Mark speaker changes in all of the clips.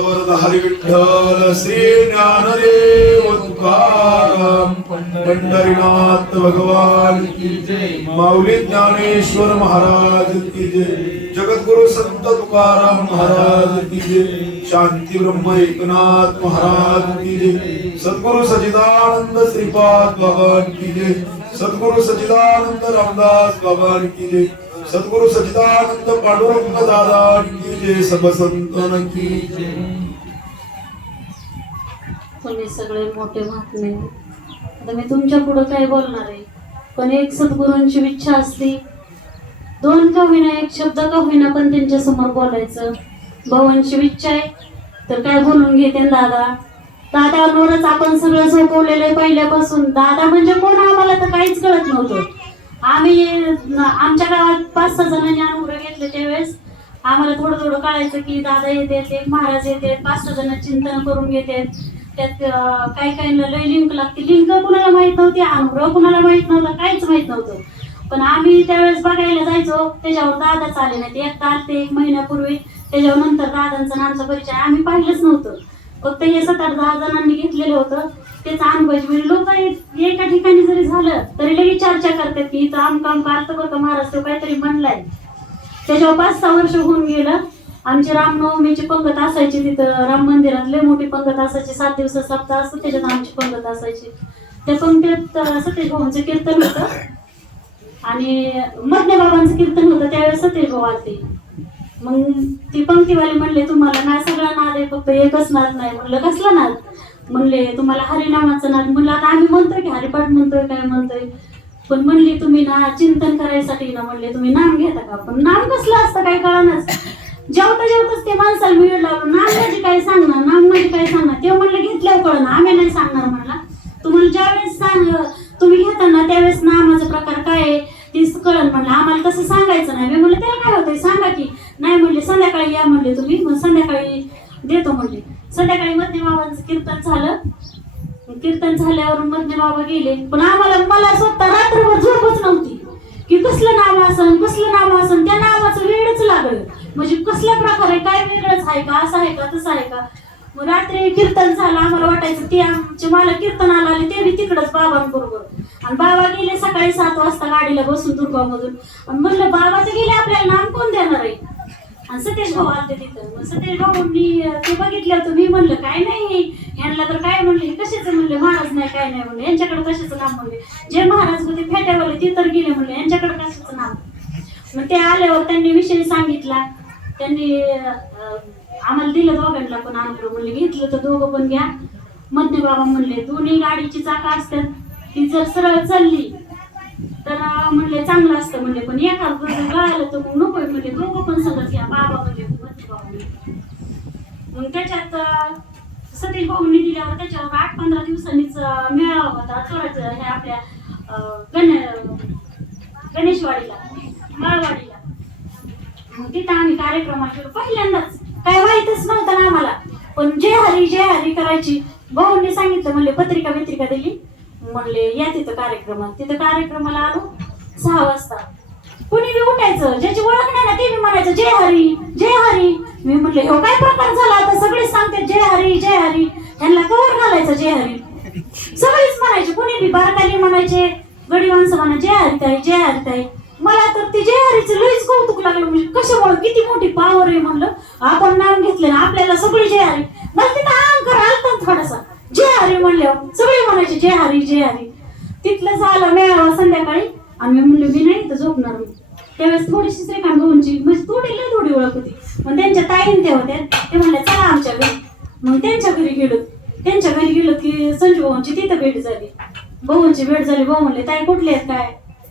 Speaker 1: वरद हरी विठ्ठल श्री ज्ञानदेव तुकाराम पंढरीनाथ भगवान की जय। माऊली ज्ञानेश्वर महाराज की जय। जगद्गुरु संत तुकाराम महाराज की जय। शांति ब्रह्म एकनाथ महाराज की जय। सद्गुरु सचिदानंद श्रीपाद भगवान की जय। सद्गुरु सचिदानंद रामदास भगवान की जय। सद्गुरु सचिदानंद पांडुरंग दादा की जय सब संतन की जय.
Speaker 2: तुम्ही सगळे मोठे महात्मे. आता मी तुमच्या पुढं काय बोलणार आहे? पण एक सद्गुरूंची इच्छा असली दोन का होईना एक शब्द का होईना पण त्यांच्यासमोर बोलायचं? भावांची इच्छा आहे. तर काय बोलून घेते दादा? दादावरच आपण सगळं झोपवलेलं आहे पहिल्यापासून. दादा म्हणजे कोण? आम्हाला तर काहीच कळत नव्हतं. आम्ही आमच्या गावात पाच सहा जणांनी अनुग्रह घेतले त्यावेळेस. आम्हाला थोडं थोडं कळायचं की दादा येते एक महाराज येते पाच सहा जण चिंतन करून घेते. त्यात काही काही लय लिंक लागते. लिंक कुणाला माहीत नव्हती अनुग्रह कुणाला माहीत नव्हता काहीच माहीत नव्हतं. पण आम्ही त्यावेळेस बघायला जायचो त्याच्यावर दादाच आले नाही एकदा आलते एक महिन्यापूर्वी. त्याच्यावर नंतर दादांचा आणि आमचा परिचय आम्ही पाहिलंच नव्हतं. फक्त हे सतार दहा जणांनी घेतलेलं होतं. त्याचा अनुभव म्हणजे लोक एका ठिकाणी जरी झालं तरी लगेच चर्चा करतात की इथं आम काम करतं बरं का? महाराष्ट्र काहीतरी म्हणलाय त्याच्यावर पाच सहा वर्ष होऊन गेलं. आमची रामनवमीची पंगत असायची तिथं. राम मंदिरात लय मोठी पंगत असायची. सात दिवस सप्ताह असतो त्याच्यात आमची पंगत असायची. त्या पंगत अं, सतीश भाऊंचं कीर्तन होतं. आणि मधल्या बाबांचं कीर्तन होतं. त्यावेळेस सतीश भाऊ आलते. मग ती पंक्तीवाली म्हणले तुम्हाला ना सगळा नाद आहे फक्त एकच नाद नाही. म्हणलं कसला नाद? म्हणले तुम्हाला हरिनामाचं नाद म्हणलं आता आम्ही म्हणतोय की हरिपाठ म्हणतोय काय म्हणतोय? पण म्हणली तुम्ही ना चिंतन करायसाठी ना म्हणले तुम्ही नाम घेता का? पण नाम कसलं असतं काय कळणार जेवता जेवताच ते माणसाला मिळेल लागलं नाम म्हणजे काय सांगणार? नाम म्हणजे काय सांगणार? ते म्हणलं घेतल्यावर कळणार आम्ही नाही सांगणार म्हणला. तुम्हाला ज्यावेळेस सांग तुम्ही घेताना त्यावेळेस नामाचा प्रकार काय आहे ते कळण म्हणलं. आम्हाला तसं सांगायचं नाही. मी म्हणलं त्याला काय होतंय? सांगा की. नाही म्हणले संध्याकाळी या म्हणले तुम्ही. मग संध्याकाळी देतो म्हणले. संध्याकाळी मध्य बाबांचं कीर्तन झालं. कीर्तन झाल्यावर मधले बाबा गेले. पण आम्हाला मला स्वतः रात्रभर झोपच नव्हती. की कसलं नाव असन कसलं नाव असन त्या नावाचं वेळच लागलं. म्हणजे कसल्या प्रकारे काय वेगळंच आहे का असं आहे का तसं आहे का? मग रात्री कीर्तन झालं आम्हाला वाटायचं ते आमचे मला कीर्तनाला आले ते बी तिकडच बाबांबरोबर. आणि बाबा गेले सकाळी सात वाजता गाडीला बसून दुर्गामधून. आणि म्हणलं बाबाचं गेले आपल्याला नाम कोण देणार आहे? आणि सतीश भाऊ आलते तिथं. मग सतीश भाऊंनी ते बघितलं होतं. मी म्हणलं काय नाही. ह्यांना तर काय म्हणलं हे कशाचं? म्हणलं महाराज नाही काय नाही. म्हणलं यांच्याकडे कशाचं नाम? म्हणले जे महाराज होते फेट्यावाले ते तर गेले. म्हणले यांच्याकडे कशाचं नाम? मग ते आल्यावर त्यांनी विषय सांगितला. त्यांनी आम्हाला दिलं दोघांना पण अनुग्रह म्हणले घेतलं तर दोघं पण घ्या. मध्य बाबा म्हणले दोन्ही गाडीची चाका असतात. ती जर सरळ चालली तर म्हणले चांगलं असतं म्हणले पण एका गळालं तर मग नकोय म्हणले. दोघं पण सगळं घ्या बाबा म्हणले बाबा मग त्याच्यात सतीश भाऊंनी दिल्यावर त्याच्यावर आठ पंधरा दिवसांनीच मेळावा होता चोराचं हे आपल्या गण गणेशवाडीला माळवाडीला. मग तिथं आम्ही कार्यक्रमात पहिल्यांदाच काय माहितच नव्हतं ना आम्हाला. पण जय हरी जय हरी करायची. भाऊंनी सांगितलं म्हणले पत्रिका मित्रिका दिली. म्हणले या तिथं कार्यक्रमात. तिथं कार्यक्रमाला आलो सहा वाजता. कुणी बी उठायचं ज्याची ओळख नाही ना ते मी म्हणायचं जय हरी जय हरी. मी म्हटले हो काय प्रकार झाला आता? सगळेच सांगते जय हरी जय हरी. ह्यांना कवर घालायचं जय हरी. सगळेच म्हणायचे कुणी बी बारकाली म्हणायचे गडी माणसं म्हणा जय हरिताई जय हरिताई मला तर ती जय हरीचं लईच कौतुक लागलं म्हणजे कशामुळे किती मोठी पावर आहे? म्हणलं आपण नाव घेतलं ना आपल्याला सगळी जय हरी. मला तिथं अहंकार आलता थोडासा. जय हरी म्हणल्यावर सगळे म्हणायचे जय हरी जय हरी. तिथलं झालं मेळावा संध्याकाळी. आम्ही मी मी नाही तर झोपणार. मी त्यावेळेस थोडीशी श्रीकांत भाऊंची म्हणजे थोडी लय थोडी ओळख होती. मग त्यांच्या ताईन ते होत्या. ते म्हणल्या चला आमच्या घरी. मग त्यांच्या घरी गेलो. त्यांच्या घरी गेलो की संजू भाऊंची तिथं भेट झाली. भाऊंची भेट झाली. भाऊ म्हणले ताई कुठले आहेत? काय?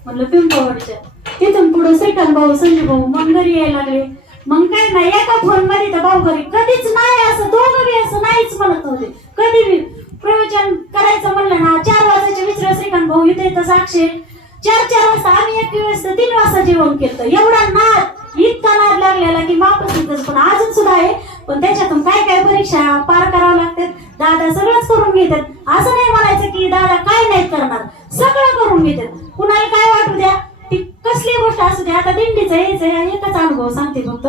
Speaker 2: म्हणलं पिंपवडच्या तिथून पुढे श्रीकांत भाऊ संजू भाऊ मग घरी यायला लागले. मग काय नाही एका फोनमध्ये तर भाऊ घरी कधीच नाही असं दोघं बी असं नाहीच म्हणत होते. कधी बी प्रवचन करायचं म्हणलं ना चार वाजायच्या विचार श्रीकांत भाऊ इथे येतं साक्षी. चार चार वाजता आम्ही एक वेळेस तर तीन वाजता जेवण केलं. एवढा नाद इतका नाद लागलेला की वापस येतच पण अजून सुद्धा आहे. पण त्याच्यातून काय काय परीक्षा पार करावं लागतात? दादा सगळंच करून घेतात. असं नाही म्हणायचं की दादा काय नाही करणार. सगळं करून घेतात. कुणाला काय वाटू द्या? ती कसली गोष्ट असू दे आता दिंडीचं यायचं एकच अनुभव सांगते फक्त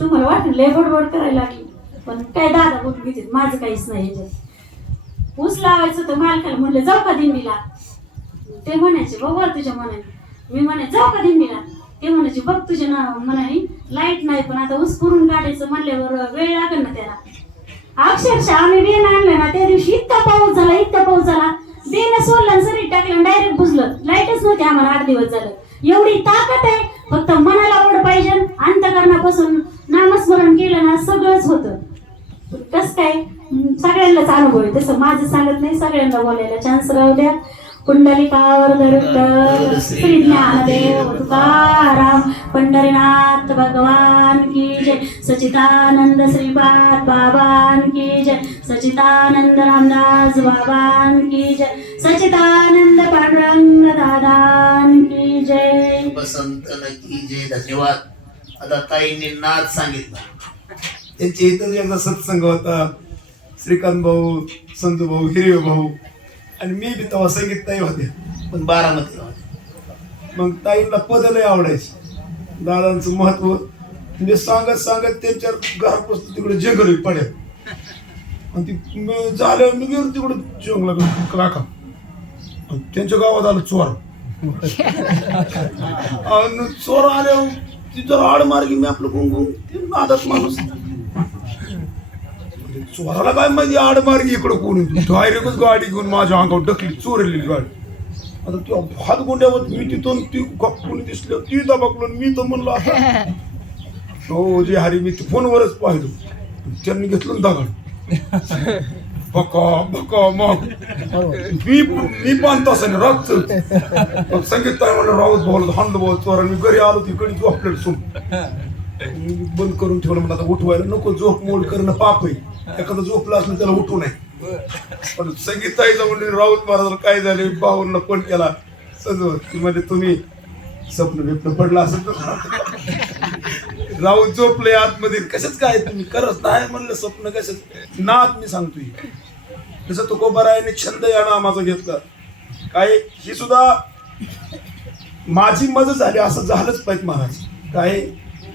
Speaker 2: तुम्हाला वाटलं लय बडबड करायला लागली पण काय दादा बोलून घेते माझं काहीच नाही ह्याच्यात ऊस लावायचं तर मालकाला म्हणलं जाऊ का दिंडीला? ते म्हणायचे बघ तुझ्या मनाने. मी म्हणे जाऊ का दिंडीला? ते म्हणायचे बघ तुझ्या ना मनाने लाइट नाही पण आता ऊस पुरून काढायचं म्हणल्यावर वेळ लागेल ना त्याला. अक्षरशः आम्ही बेन आणलं ना त्या दिवशी इतका पाऊस झाला इतका पाऊस झाला बेन सोडलं आणि सरी टाकलं डायरेक्ट बुजलं. लाईटच नव्हती आम्हाला आठ दिवस झालं. एवढी ताकद आहे फक्त मनाला ओढ पाहिजे अंतकरणापासून नामस्मरण केलं ना सगळंच होतं. कस काय? सगळ्यांनाच अनुभव आहे. तसं माझं सांगत नाही सगळ्यांना बोलायला चान्स राहू द्या. कुंडलिकावर धरुक्त श्री ज्ञानदेव तुकाराम पंढरीनाथ भगवान की जय. सचितानंद श्रीपाद बाबान की जय. सचितानंद रामदास बाबान की जय. सचितानंद पांडुरंग दादान की जय.
Speaker 3: बसंत नक्की जय. धन्यवाद. आता ताईंनी नाद सांगितला.
Speaker 1: त्यांच्या इथं एकदा सत्संग होता. श्रीकांत भाऊ संतू भाऊ हिरवे भाऊ. आणि मी बी तेव्हा संगीत ताई होते
Speaker 3: पण बारामतीला होते.
Speaker 1: मग ताईंना पद लय आवडायची. दादांचं महत्त्व म्हणजे सांगत सांगत त्यांच्या घरापासून तिकडे जंगल पडेल. आणि ती झालं मी गेलो तिकडे जंगला काका त्यांच्या गावात आलं चोर. आणि चोर आल्या ती जर आडमार्गी मी आपलं गुंगून ते नादात माणूस. चोराला काय माहिती आडमार्गी इकडं कोणी डायरेक्टच गाडी घेऊन माझ्या अंगावर ढकली चोरलेली गाडी. आता ती हात गोंड्यावर मी तिथून ती कोणी दिसलं ती दबाकलो मी तर म्हणलं आता हो जे हरी मी ते फोनवरच पाहिलो. त्यांनी घेतलं ना दगड. बका बका मग. मी मी पण तसं नाही रात संगीत ताई म्हणलं राऊत बोल हांड बोल चोर मी घरी आलो तिकडे झोपलेलं सुन मी बंद करून ठेवलं म्हणलं आता उठवायला नको झोप मोड करणं पाप आहे. एखादा झोपला असलं त्याला उठू नये. पण संगीताईचा म्हणजे राऊत महाराज काय झाले? बावन्न पण केला. सजवत की म्हणजे तुम्ही स्वप्न बिप्न पडलं असं तर. राऊत झोपले आतमध्ये कशाच काय तुम्ही? करत नाही म्हणलं स्वप्न कशाच ना मी सांगतोय. जसं तुकोबरायाने छंद या नामाचा घेतला. काय? ही सुद्धा माझी मजा झाली असं झालंच पाहिजे महाराज. काय?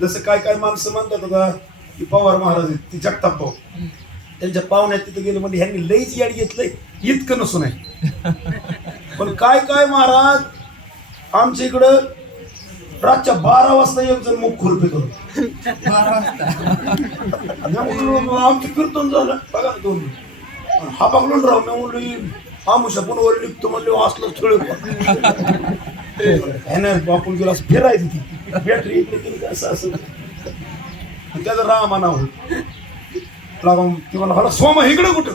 Speaker 1: जसं काय काय माणसं म्हणतात आता की पवार महाराज ती जगताप भाऊ. त्यांच्या पाहुण्यात तिथे गेले म्हणजे ह्यांनी लईच याड घेतलंय. इतकं नसून आहे. पण काय काय महाराज? आमच्या इकडं रातच्या बारा वाजता एक जण मुख खुरपे करून आमचं कीर्तन झालं. बघा ना दोन हा बघलो राव मी म्हणलो आमुषा पण वर निघतो म्हणले असलं खेळ ह्यानं आपण गेलो असं फिरायचं ती. बॅटरी असं त्याचं रामा नाव लागून ती मला मला सोमा इकडे कुठं?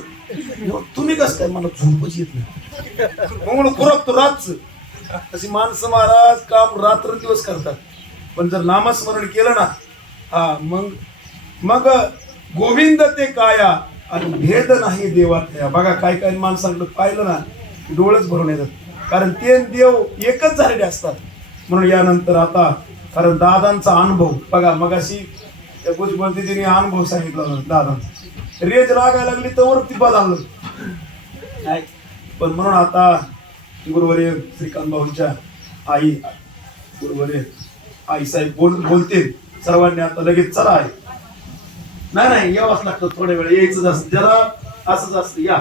Speaker 1: हो, तुम्ही कसं काय? मला झोपच येत नाही. मग म्हणून खुरपतो रातच. अशी माणसं महाराज काम रात्र दिवस करतात. पण जर नामस्मरण केलं ना हा मग मग गोविंद ते काया आणि भेद नाही देवातल्या. बघा काय काय माणसांकडे पाहिलं ना डोळेच भरून येतात. कारण ते देव एकच झालेले असतात. म्हणून यानंतर आता कारण दादांचा अनुभव बघा मगाशी त्या भुजबळ तिने अनुभव सांगितला दादांचा. रेज लागायला लागली तर वरती बदललं नाही. पण म्हणून आता गुरुवर्य श्रीकांत भाऊंच्या आई गुरुवर्य आई साहेब बोल बोलतील. सर्वांनी आता लगेच चला. आहे नाही नाही यावंच लागतं थोड्या वेळ यायचं असतं. जरा असंच असतं. या.